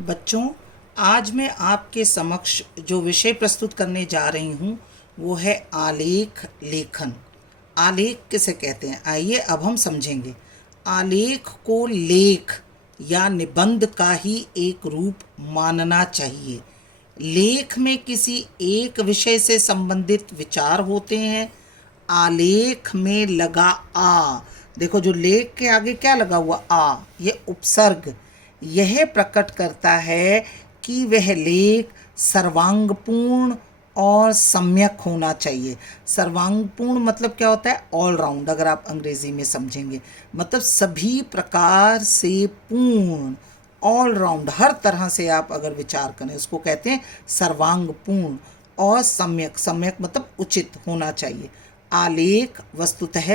बच्चों, आज मैं आपके समक्ष जो विषय प्रस्तुत करने जा रही हूँ वो है आलेख लेखन। आलेख किसे कहते हैं, आइए अब हम समझेंगे। आलेख को लेख या निबंध का ही एक रूप मानना चाहिए। लेख में किसी एक विषय से संबंधित विचार होते हैं। आलेख में लगा आ, देखो जो लेख के आगे क्या लगा हुआ आ, ये उपसर्ग, यह प्रकट करता है कि वह लेख सर्वांगपूर्ण और सम्यक होना चाहिए। सर्वांगपूर्ण मतलब क्या होता है, ऑल राउंड, अगर आप अंग्रेजी में समझेंगे मतलब सभी प्रकार से पूर्ण, ऑल राउंड, हर तरह से आप अगर विचार करें उसको कहते हैं सर्वांगपूर्ण। और सम्यक, सम्यक मतलब उचित होना चाहिए। आलेख वस्तुतः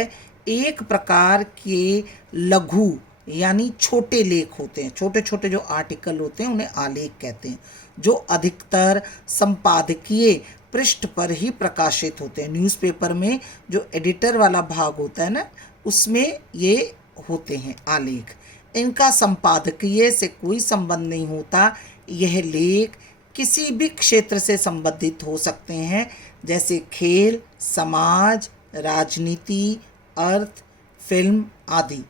एक प्रकार के लघु यानी छोटे लेख होते हैं। छोटे छोटे जो आर्टिकल होते हैं उन्हें आलेख कहते हैं, जो अधिकतर संपादकीय पृष्ठ पर ही प्रकाशित होते हैं। न्यूज़पेपर में जो एडिटर वाला भाग होता है ना, उसमें ये होते हैं आलेख। इनका संपादकीय से कोई संबंध नहीं होता। यह लेख किसी भी क्षेत्र से संबंधित हो सकते हैं, जैसे खेल, समाज, राजनीति, अर्थ, फिल्म आदि।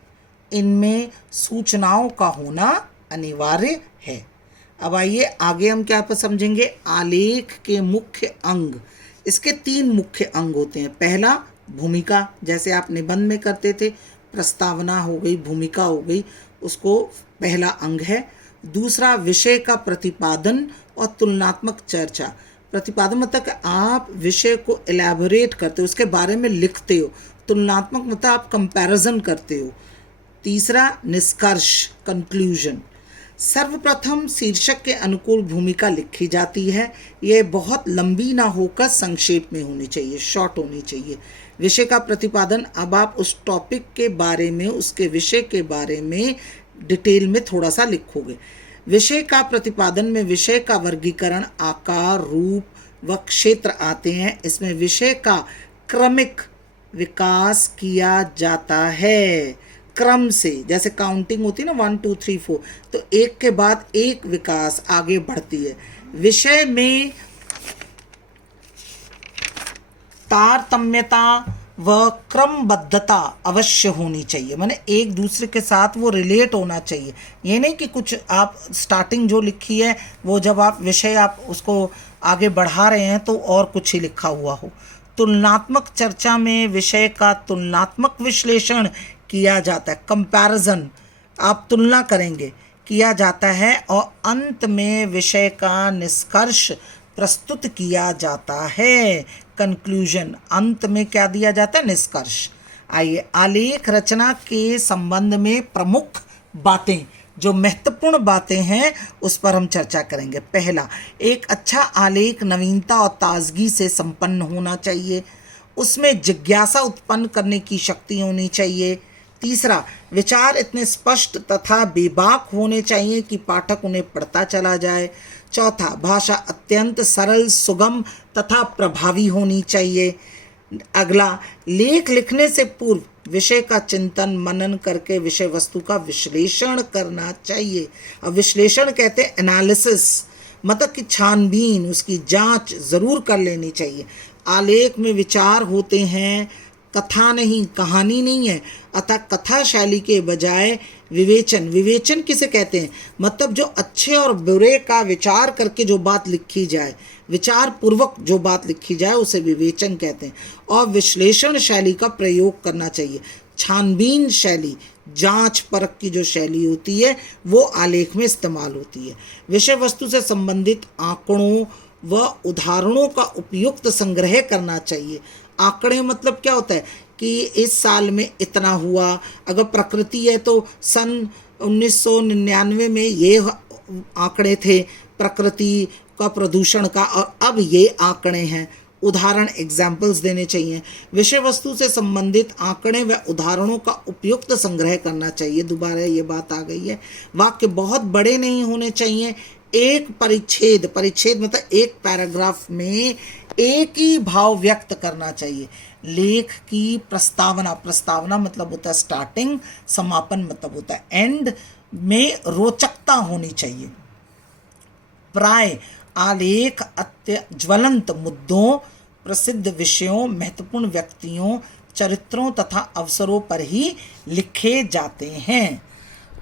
इनमें सूचनाओं का होना अनिवार्य है। अब आइए आगे हम क्या समझेंगे। आलेख के मुख्य अंग, इसके 3 मुख्य अंग होते हैं। पहला भूमिका, जैसे आप निबंध में करते थे, प्रस्तावना हो गई, भूमिका हो गई, उसको पहला अंग है। दूसरा विषय का प्रतिपादन और तुलनात्मक चर्चा। प्रतिपादन मतलब कि आप विषय को एलैबोरेट करते हो, उसके बारे में लिखते हो। तुलनात्मक मतलब आप कंपैरिजन करते हो। तीसरा निष्कर्ष, कंक्लूजन। सर्वप्रथम शीर्षक के अनुकूल भूमिका लिखी जाती है। यह बहुत लंबी ना होकर संक्षेप में होनी चाहिए, शॉर्ट होनी चाहिए। विषय का प्रतिपादन, अब आप उस टॉपिक के बारे में, उसके विषय के बारे में डिटेल में थोड़ा सा लिखोगे। विषय का प्रतिपादन में विषय का वर्गीकरण, आकार, रूप व क्षेत्र आते हैं। इसमें विषय का क्रमिक विकास किया जाता है, क्रम से, जैसे काउंटिंग होती है ना 1 2 3 4, तो एक के बाद एक विकास आगे बढ़ती है। विषय में तारतम्यता व क्रमबद्धता अवश्य होनी चाहिए, माने एक दूसरे के साथ वो रिलेट होना चाहिए। ये नहीं कि कुछ आप स्टार्टिंग जो लिखी है वो जब आप विषय आप उसको आगे बढ़ा रहे हैं तो और कुछ ही लिखा हुआ हो। तुलनात्मक चर्चा में विषय का तुलनात्मक विश्लेषण किया जाता है, कंपैरिजन, आप तुलना करेंगे, किया जाता है। और अंत में विषय का निष्कर्ष प्रस्तुत किया जाता है, कंक्लूजन। अंत में क्या दिया जाता है, निष्कर्ष। आइए आलेख रचना के संबंध में प्रमुख बातें, जो महत्वपूर्ण बातें हैं उस पर हम चर्चा करेंगे। पहला, एक अच्छा आलेख नवीनता और ताजगी से संपन्न होना चाहिए। उसमें जिज्ञासा उत्पन्न करने की शक्ति होनी चाहिए। तीसरा, विचार इतने स्पष्ट तथा बेबाक होने चाहिए कि पाठक उन्हें पढ़ता चला जाए। चौथा, भाषा अत्यंत सरल, सुगम तथा प्रभावी होनी चाहिए। अगला, लेख लिखने से पूर्व विषय का चिंतन मनन करके विषय वस्तु का विश्लेषण करना चाहिए। अब विश्लेषण कहते हैं एनालिसिस, मतलब कि छानबीन, उसकी जांच ज़रूर कर लेनी चाहिए। आलेख में विचार होते हैं, कथा नहीं, कहानी नहीं है। अतः कथा शैली के बजाय विवेचन, विवेचन किसे कहते हैं, मतलब जो अच्छे और बुरे का विचार करके जो बात लिखी जाए, विचार पूर्वक जो बात लिखी जाए उसे विवेचन कहते हैं। और विश्लेषण शैली का प्रयोग करना चाहिए। छानबीन शैली, जांच परख की जो शैली होती है वो आलेख में इस्तेमाल होती है। विषय वस्तु से संबंधित आंकड़ों व उदाहरणों का उपयुक्त संग्रह करना चाहिए। आंकड़े मतलब क्या होता है कि इस साल में इतना हुआ, अगर प्रकृति है तो सन 1999 में ये आंकड़े थे प्रकृति का, प्रदूषण का, और अब ये आंकड़े हैं। उदाहरण, एग्जाम्पल्स देने चाहिए। विषय वस्तु से संबंधित आंकड़े व उदाहरणों का उपयुक्त संग्रह करना चाहिए। दोबारा ये बात आ गई है। वाक्य बहुत बड़े नहीं होने चाहिए। एक परिच्छेद, परिच्छेद मतलब एक पैराग्राफ में एक ही भाव व्यक्त करना चाहिए। लेख की प्रस्तावना, प्रस्तावना मतलब होता है स्टार्टिंग, समापन मतलब होता है एंड, में रोचकता होनी चाहिए। प्राय आलेख ज्वलंत मुद्दों, प्रसिद्ध विषयों, महत्वपूर्ण व्यक्तियों, चरित्रों तथा अवसरों पर ही लिखे जाते हैं।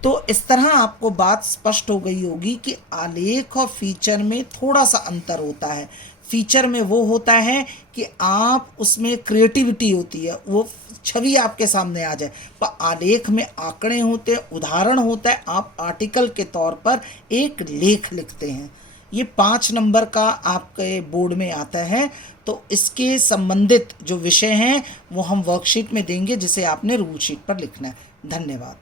तो इस तरह आपको बात स्पष्ट हो गई होगी कि आलेख और फीचर में थोड़ा सा अंतर होता है। फीचर में वो होता है कि आप उसमें क्रिएटिविटी होती है, वो छवि आपके सामने आ जाए, पर आलेख में आंकड़े होते हैं, उदाहरण होता है, आप आर्टिकल के तौर पर एक लेख लिखते हैं। ये 5 नंबर का आपके बोर्ड में आता है। तो इसके संबंधित जो विषय हैं वो हम वर्कशीट में देंगे, जिसे आपने रूल शीट पर लिखना है। धन्यवाद।